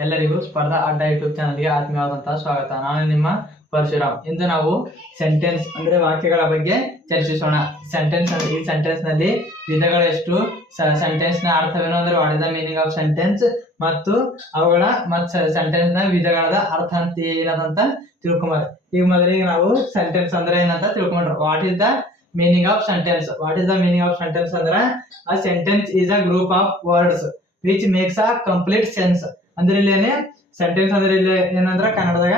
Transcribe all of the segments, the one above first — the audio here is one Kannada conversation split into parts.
ಎಲ್ಲರಿಗೂ ಸ್ಪರ್ಧಾ ಅಡ್ಡ ಯೂಟ್ಯೂಬ್ ಚಾನಲ್ಗೆ ಆತ್ಮೀಯವಾದಂತಹ ಸ್ವಾಗತ. ನಾನು ನಿಮ್ಮ ಪರಶುರಾಮ್. ಇಂದು ನಾವು ಸೆಂಟೆನ್ಸ್ ಅಂದ್ರೆ ವಾಕ್ಯಗಳ ಬಗ್ಗೆ ಚರ್ಚಿಸೋಣ. ಈ ಸೆಂಟೆನ್ಸ್ ನಲ್ಲಿ ವಿಧಗಳೆಷ್ಟು, ಸೆಂಟೆನ್ಸ್ ನ ಅರ್ಥವೇನು ಅಂದ್ರೆ what is the meaning of sentence, ಮತ್ತು ಅವುಗಳ ಸೆಂಟೆನ್ಸ್ ನ ವಿಧಗಳಾದ ಅರ್ಥ ಅಂತ ಏನದಂತ ತಿಳ್ಕೊಂಬಾರ. ಈಗ ಮೊದಲಿಗೆ ನಾವು ಸೆಂಟೆನ್ಸ್ ಅಂದ್ರೆ ಏನಂತ ತಿಳ್ಕೊಂಡ್ರು. What is the meaning of sentence? What is the meaning of sentence ಅಂದ್ರೆ a sentence is a group of words which makes a complete sense. ಅಂದ್ರೆ ಇಲ್ಲೇನೆ ಸೆಂಟೆನ್ಸ್ ಅಂದ್ರೆ ಇಲ್ಲಿ ಏನಂದ್ರ ಕನ್ನಡದಾಗ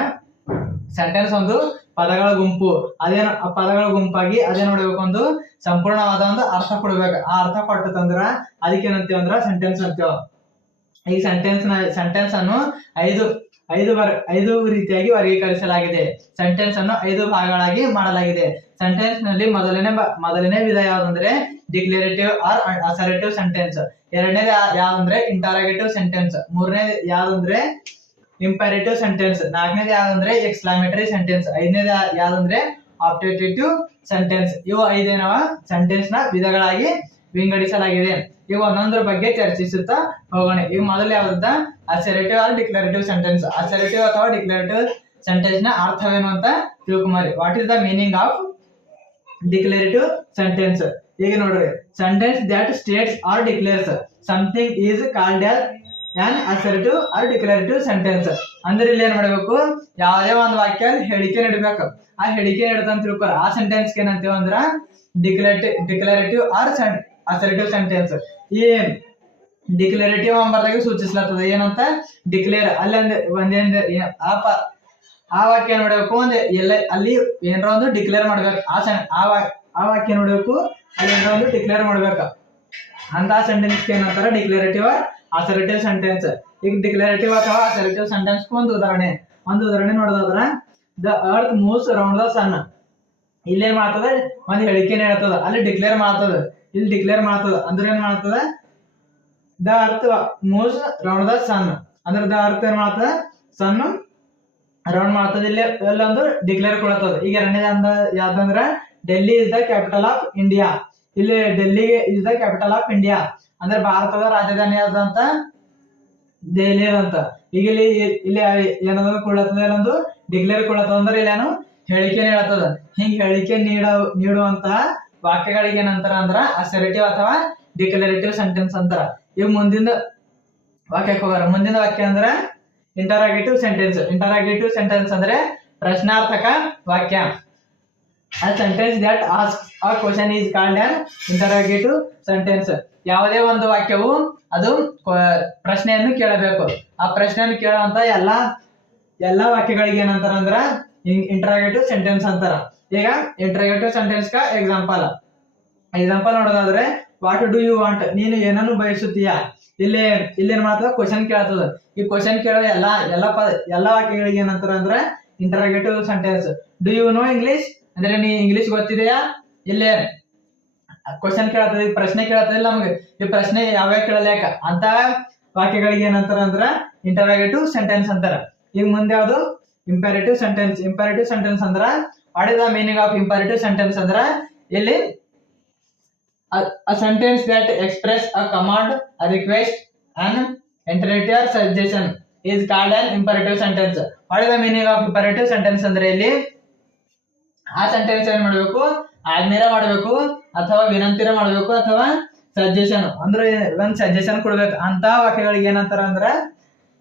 ಸೆಂಟೆನ್ಸ್ ಒಂದು ಪದಗಳ ಗುಂಪು. ಅದೇನು ಪದಗಳ ಗುಂಪಾಗಿ ಅದೇನ್ ನೋಡ್ಬೇಕು, ಒಂದು ಸಂಪೂರ್ಣವಾದ ಒಂದು ಅರ್ಥ ಕೊಡ್ಬೇಕು. ಆ ಅರ್ಥ ಕೊಟ್ಟಂದ್ರ ಅದಕ್ಕೆ ಏನಂತೀವಿ ಅಂದ್ರ ಸೆಂಟೆನ್ಸ್ ಅಂತೀವ. ಈ ಸೆಂಟೆನ್ಸ್ ಅನ್ನು ಐದು ರೀತಿಯಾಗಿ ವರ್ಗೀಕರಿಸಲಾಗಿದೆ. ಸೆಂಟೆನ್ಸ್ ಅನ್ನು 5 ಭಾಗಗಳಾಗಿ ಮಾಡಲಾಗಿದೆ. ಸೆಂಟೆನ್ಸ್ ನಲ್ಲಿ ಮೊದಲನೇ ವಿಧ ಯಾವ್ದಂದ್ರೆ ಡಿಕ್ಲರೇಟಿವ್ ಆರ್ ಅಸರ್ಟಿವ್ ಸೆಂಟೆನ್ಸ್. ಎರಡನೇದು ಯಾವ್ದಂದ್ರೆ ಇಂಟರಾಗೇಟಿವ್ ಸೆಂಟೆನ್ಸ್. ಮೂರನೇದು ಯಾವ್ದಂದ್ರೆ ಇಂಪರೇಟಿವ್ ಸೆಂಟೆನ್ಸ್. ನಾಲ್ಕನೇದು ಯಾವ್ದಂದ್ರೆ ಎಕ್ಸ್ಕ್ಲಾಮೇಟರಿ ಸೆಂಟೆನ್ಸ್. ಐದನೇದು ಯಾವ್ದಂದ್ರೆ ಆಬ್ಜೆಕ್ಟಿವ್ ಸೆಂಟೆನ್ಸ್. ಇವು 5 ಸೆಂಟೆನ್ಸ್ ನ ವಿಧಗಳಾಗಿ ವಿಂಗಡಿಸಲಾಗಿದೆ. ಈಗ ಒಂದೊಂದ್ರ ಬಗ್ಗೆ ಚರ್ಚಿಸುತ್ತಾ ಹೋಗೋಣ. ಈಗ ಮೊದಲು ಯಾವ್ದ assertive or declarative sentence. Assertive ಅಥವಾ ಡಿಕ್ಲರೇಟಿವ್ ಸೆಂಟೆನ್ಸ್ ನ ಅರ್ಥವೇನು ಅಂತ ತಿಳ್ಕೊಂಬರಿ. What is the meaning of declarative sentence? ಈಗ ನೋಡ್ರಿ, sentence that states or declares something is called as an assertive or declarative sentence. ಅಂದ್ರೆ ಇಲ್ಲಿ ಏನ್ ಮಾಡ್ಬೇಕು, ಯಾವುದೇ ಒಂದು ವಾಕ್ಯ ಹೇಳಿಕೆ ನೀಡಬೇಕು. ಆ ಹೇಳಿಕೆ ನೀಡದಂತ ತಿಳ್ಕೊರ. ಆ ಸೆಂಟೆನ್ಸ್ ಏನಂತೀವಿ ಅಂದ್ರ ಡಿಕ್ಲರೇಟಿವ್ ಆರ್ ಅಸರ್ಟಿವ್ ಸೆಂಟೆನ್ಸ್. ಈ ಡಿಕ್ಲರೇಟಿವ್ ಅಂಬರ್ದಾಗಿ ಸೂಚಿಸ್ಲತ್ತದ ಏನಂತ ಡಿಕ್ಲೇರ್. ಅಲ್ಲಿ ಒಂದೇಂದ ಆ ವಾಕ್ಯ ನೋಡ್ಬೇಕು, ಅಲ್ಲಿ ಏನಾರ ಒಂದು ಡಿಕ್ಲೇರ್ ಮಾಡ್ಬೇಕು. ಆ ವಾಕ್ಯ ನೋಡ್ಬೇಕು, ಅಲ್ಲಿ ಏನಾರ ಒಂದು ಡಿಕ್ಲೇರ್ ಮಾಡ್ಬೇಕು. ಅಂತ ಸೆಂಟೆನ್ಸ್ ಏನಂತಾರ ಡಿಕ್ಲರೇಟಿವ್ ಅಸರ್ಟಿವ್ ಸೆಂಟೆನ್ಸ್. ಈಗ ಡಿಕ್ಲರೇಟಿವ್ ಅಥವಾ ಅಸರ್ಟಿವ್ ಸೆಂಟೆನ್ಸ್ ಒಂದು ಉದಾಹರಣೆ ನೋಡೋದಾದ್ರ the earth moves around the sun. ಇಲ್ಲೇನ್ ಮಾಡ್ತದ, ಒಂದ್ ಹೇಳಿಕೆ ಹೇಳ್ತದ, ಅಲ್ಲಿ ಡಿಕ್ಲೇರ್ ಮಾಡ್ತದ. ಇಲ್ಲಿ ಡಿಕ್ಲೇರ್ ಮಾಡ್ತದ ಅಂದ್ರೆ ಏನ್ ಮಾಡ್ತದ, the earth moves round the sun ಅಂದ್ರೆ ದ ಅರ್ತ್ ಏನ್ ಮಾಡ್ತದ, ಸನ್ ರೌಂಡ್ ಮಾಡ್ತದ. ಇಲ್ಲಿ ಎಲ್ಲೊಂದು ಡಿಕ್ಲೇರ್ ಕೊಡ್ತದ. ಈಗ ಎರಡನೇದ ಯಾವ್ದಂದ್ರ Delhi is the capital of India. ಇಲ್ಲಿ Delhi is the capital of India ಅಂದ್ರೆ ಭಾರತದ ರಾಜಧಾನಿ ಆದಂತ ದೆಹಲಿ ಅಂತ. ಈಗ ಇಲ್ಲಿ ಏನದ ಕೊಡ್ಲತ್ತದ, ಇಲ್ಲೊಂದು ಡಿಕ್ಲೇರ್ ಕೊಡ್ಲತ್ತದ ಅಂದ್ರೆ ಇಲ್ಲೇನು ಹೇಳಿಕೆ ಹೇಳ್ತದ. ಹಿಂಗ್ ಹೇಳಿಕೆ ನೀಡುವಂತಹ ವಾಕ್ಯಗಳಿಗೆ ಏನಂತಾರ ಅಂದ್ರ ಅಸರ್ಟಿವ್ ಅಥವಾ ಡಿಕ್ಲರೇಟಿವ್ ಸೆಂಟೆನ್ಸ್ ಅಂತಾರ. ಈಗ ಮುಂದಿನ ವಾಕ್ಯಕ್ಕೆ ಹೋಗಾರ. ಮುಂದಿನ ವಾಕ್ಯ ಅಂದ್ರ ಇಂಟರಾಗೇಟಿವ್ ಸೆಂಟೆನ್ಸ್. ಇಂಟರಾಗೇಟಿವ್ ಸೆಂಟೆನ್ಸ್ ಅಂದ್ರೆ ಪ್ರಶ್ನಾರ್ಥಕ ವಾಕ್ಯ. A sentence that asks a question is called an interrogative sentence. ಯಾವುದೇ ಒಂದು ವಾಕ್ಯವು ಅದು ಪ್ರಶ್ನೆಯನ್ನು ಕೇಳಬೇಕು. ಆ ಪ್ರಶ್ನೆಯನ್ನು ಕೇಳುವಂತ ಎಲ್ಲಾ ವಾಕ್ಯಗಳಿಗೆ ಏನಂತಾರ ಅಂದ್ರ ಇಂಟರಾಗೇಟಿವ್ ಸೆಂಟೆನ್ಸ್ ಅಂತಾರ. ಈಗ ಇಂಟರಾಗೇಟಿವ್ ಸೆಂಟೆನ್ಸ್ ಕ ಎಕ್ಸಾಂಪಲ್ ನೋಡೋದಾದ್ರೆ ವಾಟ್ ಡು ಯು ವಾಂಟ್, ನೀನು ಏನನ್ನು ಬಯಸುತ್ತೀಯಾ. ಇಲ್ಲೇನ್ ಮಾಡ್ತದ, ಕ್ವಶನ್ ಕೇಳ್ತದ. ಈ ಕ್ವಶನ್ ಕೇಳೋ ಎಲ್ಲಾ ವಾಕ್ಯಗಳಿಗೆ ಏನಂತಾರ ಅಂದ್ರೆ interrogative sentence. Do you know English ಅಂದ್ರೆ ನೀ ಇಂಗ್ಲಿಷ್ ಗೊತ್ತಿದೆಯಾ. ಇಲ್ಲೇ ಕ್ವಶನ್ ಕೇಳ್ತದ, ಈ ಪ್ರಶ್ನೆ ಕೇಳ್ತದಿಲ್ಲ ನಮ್ಗೆ. ಈ ಪ್ರಶ್ನೆ ಯಾವ್ಯಾವ ಕೇಳಲೇಕ ಅಂತ ವಾಕ್ಯಗಳಿಗೆ ಏನಂತಾರ ಅಂದ್ರ ಇಂಟರಾಗೇಟಿವ್ ಸೆಂಟೆನ್ಸ್ ಅಂತಾರ. ಈಗ ಮುಂದೆ ಯಾವ್ದು ಇಂಪರೇಟಿವ್ ಸೆಂಟೆನ್ಸ್. ಇಂಪರೇಟಿವ್ ಸೆಂಟೆನ್ಸ್ ಅಂದ್ರ what is the meaning of imperative sentence ಅಂದ್ರ ಇಲ್ಲಿ a sentence that express a command, a request, an imperative or suggestion is called an imperative sentence. What is the meaning of imperative sentence ಅಂದ್ರೆ ಇಲ್ಲಿ ಆ ಸೆಂಟೆನ್ಸ್ ಏನ್ ಮಾಡ್ಬೇಕು, ಆಜ್ಞೆರ ಮಾಡ್ಬೇಕು ಅಥವಾ ವಿನಂತಿರ ಮಾಡ್ಬೇಕು ಅಥವಾ ಸಜೆಷನ್ ಅಂದ್ರೆ ಒಂದ್ ಸಜೆಷನ್ ಕೊಡ್ಬೇಕು. ಅಂತ ವಾಕ್ಯಗಳಿಗೆ ಏನಂತಾರ ಅಂದ್ರ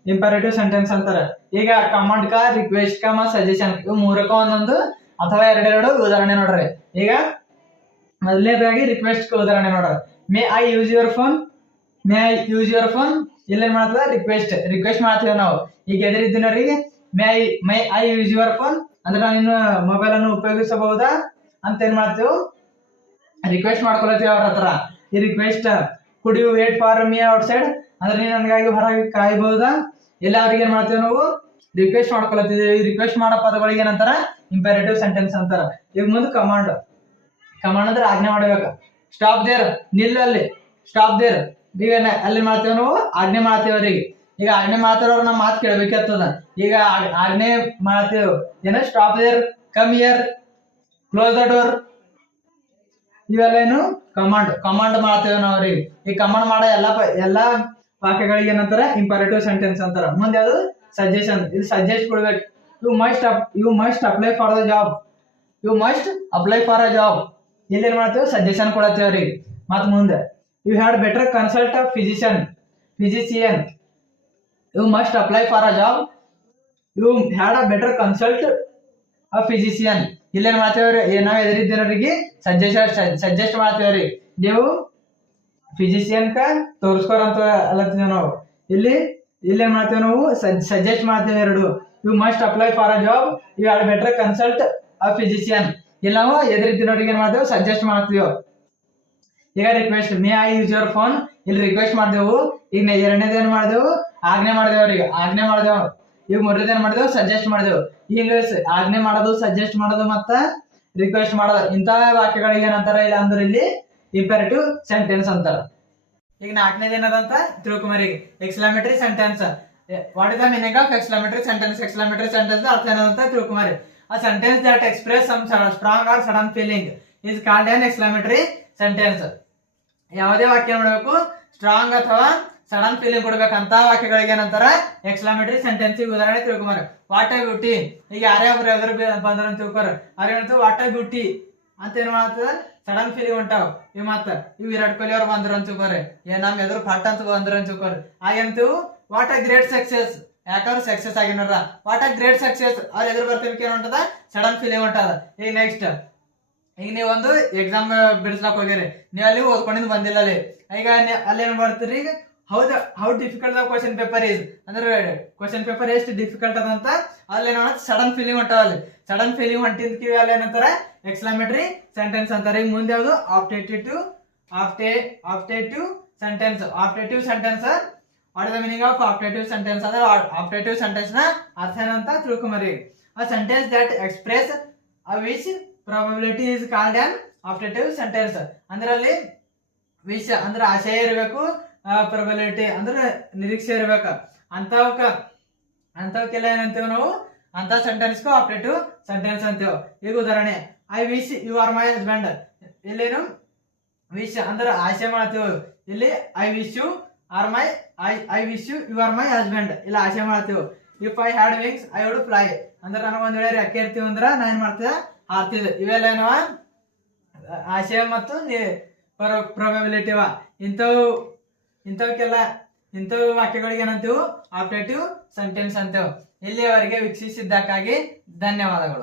ಇಂಪರೇಟಿವ್ ಸೆಂಟೆನ್ಸ್ ಅಂತಾರ. ಈಗ ಕಮಾಂಡ್ ಕಾ, ರಿಕ್ವೆಸ್ಟ್ ಕಾ ಮತ್ತು ಸಜೆಷನ್ ಇವು ಮೂರಕ್ಕ ಒಂದೊಂದು ಅಥವಾ ಎರಡೆರಡು ಉದಾಹರಣೆ ನೋಡ್ರಿ. ಈಗ ಮೊದಲನೇದಾಗಿ ರಿಕ್ವೆಸ್ಟ್ ಉದಾಹರಣೆ ನೋಡ್ರಿ. May I use your phone. ಇಲ್ಲೇನ್ ಮಾಡ್ತದ, ರಿಕ್ವೆಸ್ಟ್ ಮಾಡ್ತೀವಿ ನಾವು. ಈಗ ಎದುರಿದ್ದೀನವ್ರಿಗೆ my I use your phone ಅಂದ್ರೆ ನಾನು ಮೊಬೈಲ್ ಅನ್ನು ಉಪಯೋಗಿಸಬಹುದಾ ಅಂತ ಏನ್ ಮಾಡ್ತೇವೆ, ರಿಕ್ವೆಸ್ಟ್ ಮಾಡ್ಕೊಳತ್ತೀವಿ ಅವ್ರ ಹತ್ರ. ಈ request could you wait for me outside ಅಂದ್ರೆ ನೀನ್ ನನಗಾಗಿ ಹೊರಗೆ ಕಾಯಬಹುದಾ. ಇಲ್ಲ ಅವ್ರಿಗೆ ಏನ್ ಮಾಡ್ತೇವೆ ನಾವು, ರಿಕ್ವೆಸ್ಟ್ ಮಾಡ್ಕೊಳತ್ತೀವಿ. ಈ ರಿಕ್ವೆಸ್ಟ್ ಮಾಡೋ ಪದಗಳಿಗೆ ಏನಂತಾರ ಇಂಪರೇಟಿವ್ ಸೆಂಟೆನ್ಸ್ ಅಂತಾರ. ಈಗ ಮುಂದೆ ಕಮಾಂಡ್ ಅಂದ್ರೆ ಆಜ್ಞೆ ಮಾಡ್ಬೇಕು. ಸ್ಟಾಪ್ ದೇರ್, ನಿಲ್ಲಲ್ಲಿ, ಸ್ಟಾಪ್ ದೇರ್. ಈಗ ಅಲ್ಲಿ ಮಾಡ್ತೇವೆ ನಾವು ಆಜ್ಞೆ ಮಾಡ್ತೇವೆ ಅವ್ರಿಗೆ. ಈಗ ಆಜ್ಞೆ ಮಾಡ್ತಾರವ್ರು ನಮ್ಮ ಮಾತು ಕೇಳ್ಬೇಕಿರ್ತದ. ಈಗ ಆಜ್ಞೆ ಮಾಡ್ತೇವೆ ಏನ, stop there, come here, close the door. ಇವೆಲ್ಲ ಏನು ಕಮಾಂಡ್ ಮಾಡ್ತೇವೆ ನಾವು ಅವ್ರಿಗೆ. ಈ ಕಮಾಂಡ್ ಮಾಡೋ ಎಲ್ಲಾ ವಾಕ್ಯಗಳಿಗೆ ಏನಂತಾರ ಇಂಪರೇಟಿವ್ ಸೆಂಟೆನ್ಸ್ ಅಂತಾರ. ಮುಂದೆ ಅದು ಸಜೆಷನ್. ಇದು ಸಜೆಸ್ಟ್ ಕೊಡ್ಬೇಕು. You must apply for the job. You must apply for a job. ಇಲ್ಲಿ ಏನ್ ಮಾಡ್ತೇವೆ ಸಜೆಷನ್ ಕೊಡತ್ತೇವೆ ಅವ್ರಿಗೆ. ಮತ್ ಮುಂದೆ you had better consult a physician. You must apply for a job. You had a better consult a physician. ಇಲ್ಲೇನ್ ಮಾಡ್ತೇವ್ರಿ, ನಾವ್ ಎದುರಿದ್ದವ್ರಿಗೆ ಸಜೆಸ್ಟ್ ಮಾಡ್ತೇವ್ರಿ. ನೀವು ಫಿಸಿಷಿಯನ್ ತೋರಿಸ್ಕೋರಂತ ಅಲ್ಲತ್ತೀವಿ ನಾವು. ಇಲ್ಲಿ ಏನ್ ಮಾಡ್ತೇವೆ ನಾವು ಸಜೆಸ್ಟ್ ಮಾಡ್ತೇವೆ ಎರಡು. You must apply for a job. You had better consult a physician. ಇಲ್ಲಿ ನಾವು ಎದುರಿದ್ದವ್ರಿಗೆ ಏನ್ ಮಾಡ್ತೇವೆ ಸಜೆಸ್ಟ್ ಮಾಡ್ತೀವಿ. ಈಗ request, may I use your phone. ಇಲ್ಲಿ ರಿಕ್ವೆಸ್ಟ್ ಮಾಡ್ದೇವು. ಈಗ ಎರಡನೇದು ಏನ್ ಮಾಡ್ದೇವು ಆಜ್ಞೆ ಮಾಡ್ದೇವ್ ಅವ್ರಿಗೆ. ಆಜ್ಞೆ ಮಾಡ್ದೇವ್. ಈಗ ಮೊದಲದ ಏನ್ ಮಾಡಿದೆವು ಸಜೆಸ್ಟ್ ಮಾಡಿದೆವು. ಈಗ ಆಜ್ಞೆ ಮಾಡೋದು, ಸಜೆಸ್ಟ್ ಮಾಡೋದು ಮತ್ತ ರಿಕ್ವೆಸ್ಟ್ ಮಾಡೋದು, ಇಂತಹ ವಾಕ್ಯಗಳಿಗೆ ಏನಂತಾರ ಇಲ್ಲ ಅಂದ್ರೆ ಇಲ್ಲಿ ಇಂಪೇರೇಟಿವ್ ಸೆಂಟೆನ್ಸ್ ಅಂತಾರ. ಈಗ ನಾಲ್ಕನೇದು ಏನದಂತ ತಿಳ್ಕೊಂಬರಿ. Exclamatory sentence. What is the meaning of exclamatory sentence? Exclamatory sentence ಅರ್ಥ ಏನದಂತ ತಿಳ್ಕೊಂಬರಿ. A sentence that express some strong or sudden feeling is called an exclamatory sentence. ಯಾವುದೇ ವಾಕ್ಯ ಮಾಡಬೇಕು ಸ್ಟ್ರಾಂಗ್ ಅಥವಾ ಸಡನ್ ಫೀಲಿಂಗ್ ಕೊಡ್ಬೇಕಂತ ವಾಕ್ಯಗಳಿಗೆ ಏನಂತಾರ ಎಕ್ಸ್ಕ್ಲಾಮೇಟರಿ ಸೆಂಟೆನ್ಸ್. ಉದಾಹರಣೆ ತಿಳ್ಕೊಂಬಾರ. What I beauty. ಈಗ ಯಾರೇ ಒಬ್ರು ಎದುರು ಬಂದ್ರ ಅಂತ ತಿಳ್ಕೊರ. ಅವ್ರೇನಂತ ವಾಟ್ ಐ ಬ್ಯೂಟಿ ಅಂತ ಏನ್ ಮಾಡ್ತದ ಸಡನ್ ಫೀಲಿಂಗ್ ಹೊಂಟಾವ್. ಇವ್ ಮತ್ತ ಇವ್ ವಿರಾಟ್ ಕೊಹ್ಲಿ ಅವ್ರು ಬಂದ್ರು ಅಂತ ತಿಳ್ಕೊರಿ. ನಮ್ ಎದುರು ಫಟ್ ಅಂತ ಬಂದ್ರು ಅಂತ ತಿಳ್ಕೊರಿ. ಆಗಂತೀವ್ ವಾಟ್ ಐ ಗ್ರೇಟ್ ಸಕ್ಸೆಸ್. ಯಾಕಂದ್ರೆ ಸಕ್ಸಸ್ ಆಗಿನಾರ. ವಾಟ್ ಆ ಗ್ರೇಟ್ ಸಕ್ಸೆಸ್. ಅವ್ರ ಎದುರು ಬರ್ತಿರ್ಕೆ ಏನ್ ಹೊಂಟದ ಸಡನ್ ಫೀಲಿಂಗ್ ಹೊಂಟದ. ಈಗ ನೆಕ್ಸ್ಟ್, ಈಗ ನೀವ್ ಒಂದು ಎಕ್ಸಾಮ್ ಬಿಡಿಸ್ಲಾಕ್ ಹೋಗಿರಿ. ನೀವ್ ಅಲ್ಲಿ ಓದ್ಕೊಂಡಿದ್ ಬಂದಿಲ್ಲ ಅಲ್ಲಿ. ಈಗ ಅಲ್ಲಿ ಏನ್ ಮಾಡ್ತೀರಿ, ಈಗ how difficult the question paper is. ಅಂದ್ರೆ ಕ್ವಶನ್ ಪೇಪರ್ ಎಷ್ಟು ಡಿಫಿಕಲ್ಟ್ ಅದಂತ ಅಲ್ಲಿ ಏನ ಸಡನ್ ಫೀಲಿಂಗ್ ಹೊಂಟಾವ. ಅಲ್ಲಿ ಸಡನ್ ಫೀಲಿಂಗ್ ಹೊಂಟಿದ್ಕಿವಿ ಅಲ್ಲಿ ಏನಂತಾರ ಎಕ್ಸ್ಕ್ಲಾಮೇಟರಿ ಸೆಂಟೆನ್ಸ್ ಅಂತಾರೆ. ಈಗ ಮುಂದೆ ಯಾವುದು optative sentence. Optative sentence. What is the meaning of optative sentence ಅಂದ್ರೆ ಆಪ್ಟೇಟಿವ್ ಸೆಂಟೆನ್ಸ್ ನ ಅರ್ಥ ಏನಂತ ತಿಳ್ಕೊಂಬರಿ. A sentence that express a wish probability is called an optative sentence. ಅಂದ್ರೆ ಅಲ್ಲಿ ವಿಶ್ ಅಂದ್ರೆ ಆಶಯ ಇರಬೇಕು, ಪ್ರಾಬಬಿಲಿಟಿ ಅಂದ್ರೆ ನಿರೀಕ್ಷೆ ಇರ್ಬೇಕ. ಅಂತವಕ್ಕೆಲ್ಲ ಏನಂತೇವ್ ನಾವು ಅಂತ ಸೆಂಟೆನ್ಸ್ಗೂ ಆಪ್ಟೇಟಿವ್ ಸೆಂಟೆನ್ಸ್ ಅಂತೇವ್. ಈಗ ಉದಾಹರಣೆ, I wish you are my husband. ಇಲ್ಲೇನು ವಿಶ್ ಅಂದ್ರೆ ಆಶೆ ಮಾಡ್ತೇವೆ. ಇಲ್ಲಿ I wish you are my husband ಇಲ್ಲ ಆಶೆ ಮಾಡ್ತೇವೆ. If I had wings I would fly. ಅಂದ್ರೆ ನನಗೆ ಒಂದ್ ವೇಳೆ ರೆಕ್ಕೆ ಇರ್ತೀವಿ ಅಂದ್ರ ನಾ ಏನ್ ಮಾಡ್ತೇವೆ ಹಾರ್ತಿದ್ದೆ. ಇವೆಲ್ಲ ಏನವ ಆಶಯ ಮತ್ತು ಪ್ರಾಬಬಿಲಿಟಿವ. ಇಂಥವಕ್ಕೆಲ್ಲ ಇಂಥವು ವಾಕ್ಯಗಳಿಗೆ ಏನಂತೀವಿ ಆಪ್ಟೇಟಿವ್ ಸೆಂಟೆನ್ಸ್ ಅಂತೇವೆ. ಇಲ್ಲಿಯವರೆಗೆ ವೀಕ್ಷಿಸಿದ್ದಕ್ಕಾಗಿ ಧನ್ಯವಾದಗಳು.